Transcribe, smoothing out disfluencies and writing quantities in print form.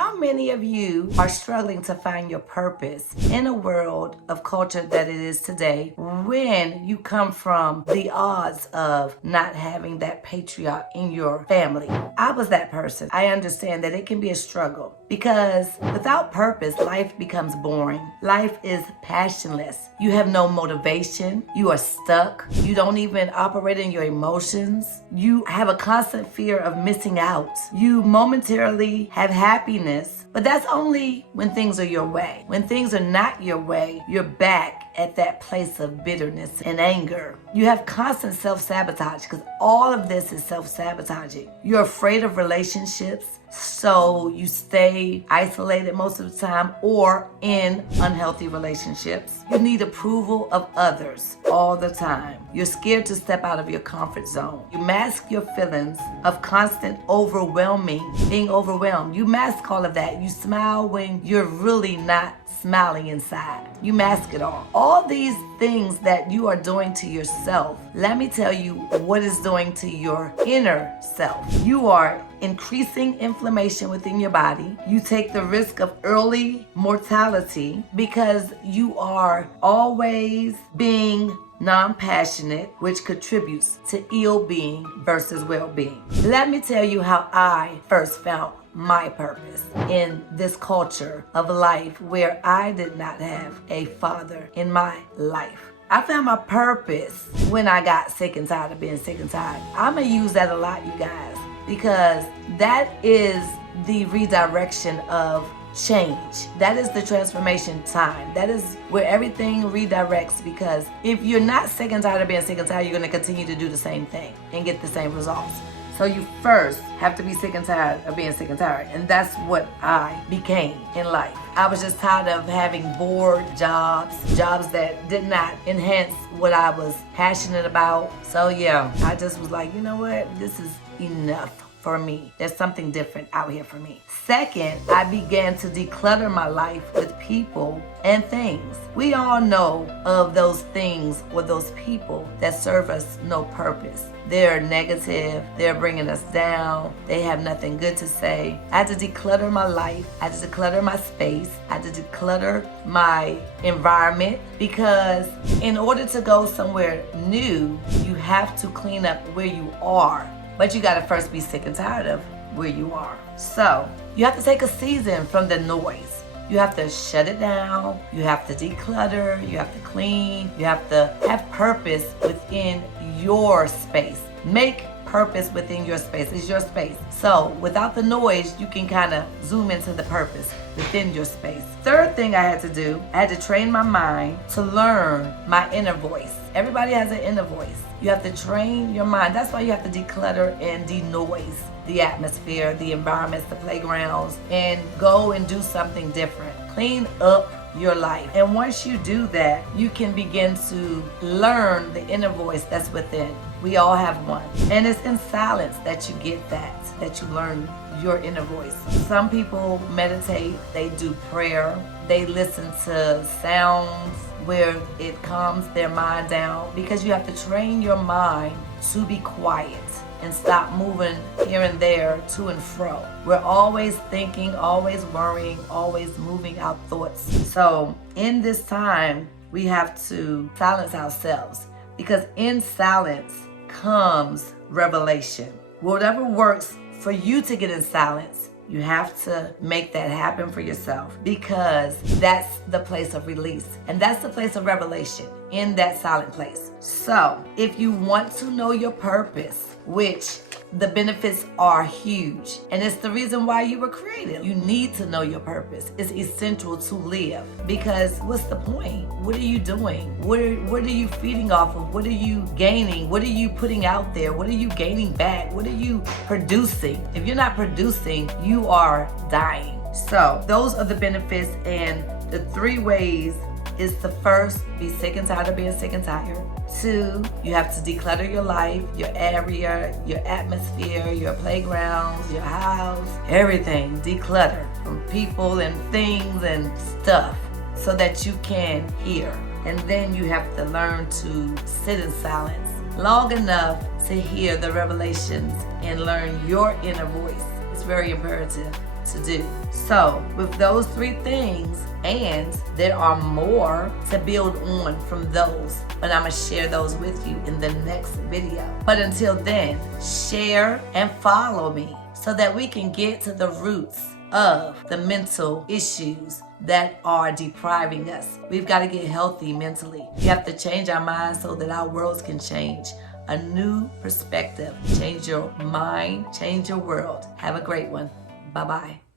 How many of you are struggling to find your purpose in a world of culture that it is today when you come from the odds of not having that patriarch in your family? I was that person. I understand that it can be a struggle because without purpose, life becomes boring. Life is passionless. You have no motivation. You are stuck. You don't even operate in your emotions. You have a constant fear of missing out. You momentarily have happiness, but that's only when things are your way. When things are not your way, you're back at that place of bitterness and anger. You have constant self-sabotage because all of this is self-sabotaging. You're afraid of relationships, so you stay isolated most of the time or in unhealthy relationships. You need approval of others all the time. You're scared to step out of your comfort zone. You mask your feelings of constant being overwhelmed. You mask all of that. You smile when you're really not smiling inside. You mask it all. All these things that you are doing to yourself, let me tell you what it's doing to your inner self. You are increasing inflammation within your body. You take the risk of early mortality because you are always being non-passionate, which contributes to ill-being versus well-being. Let me tell you how I first found my purpose in this culture of life where I did not have a father in my life. I found my purpose when I got sick and tired of being sick and tired. I'm gonna use that a lot, you guys, because that is the redirection of change. That is the transformation time. That is where everything redirects, because if you're not sick and tired of being sick and tired, you're going to continue to do the same thing and get the same results. So you first have to be sick and tired of being sick and tired. And that's what I became in life. I was just tired of having bored jobs that did not enhance what I was passionate about. So yeah, I just was like, you know what? This is enough for me. There's something different out here for me. Second, I began to declutter my life with people and things. We all know of those things or those people that serve us no purpose. They're negative, they're bringing us down, they have nothing good to say. I had to declutter my life, I had to declutter my space, I had to declutter my environment, because in order to go somewhere new, you have to clean up where you are. But you gotta first be sick and tired of where you are. So you have to take a season from the noise. You have to shut it down. You have to declutter. You have to clean. You have to have purpose within your space. Make purpose within your space. It's your space. So without the noise, you can kind of zoom into the purpose within your space. Third thing I had to do, I had to train my mind to learn my inner voice. Everybody has an inner voice. You have to train your mind. That's why you have to declutter and denoise the atmosphere, the environments, the playgrounds, and go and do something different. Clean up your life. And once you do that, you can begin to learn the inner voice that's within. We all have one. And it's in silence that you get that you learn your inner voice. Some people meditate, they do prayer, they listen to sounds where it calms their mind down, because you have to train your mind to be quiet and stop moving here and there to and fro. We're always thinking, always worrying, always moving our thoughts. So in this time, we have to silence ourselves, because in silence comes revelation. Whatever works for you to get in silence, you have to make that happen for yourself, because that's the place of release and that's the place of revelation, in that silent place. So if you want to know your purpose, which the benefits are huge, and it's the reason why you were created. You need to know your purpose. It's essential to live, because what's the point? What are you doing? What are you feeding off of? What are you gaining? What are you putting out there? What are you gaining back? What are you producing? If you're not producing, you are dying. So those are the benefits, and the 3 ways is to first be sick and tired of being sick and tired. 2, you have to declutter your life, your area, your atmosphere, your playgrounds, your house, everything. Declutter from people and things and stuff so that you can hear. And then you have to learn to sit in silence long enough to hear the revelations and learn your inner voice. It's very imperative to do. So with those 3 things, and there are more to build on from those, and I'm gonna share those with you in the next video. But until then, share and follow me so that we can get to the roots of the mental issues that are depriving us. We've got to get healthy mentally. We have to change our minds so that our worlds can change. A new perspective. Change your mind, change your world. Have a great one. Bye-bye.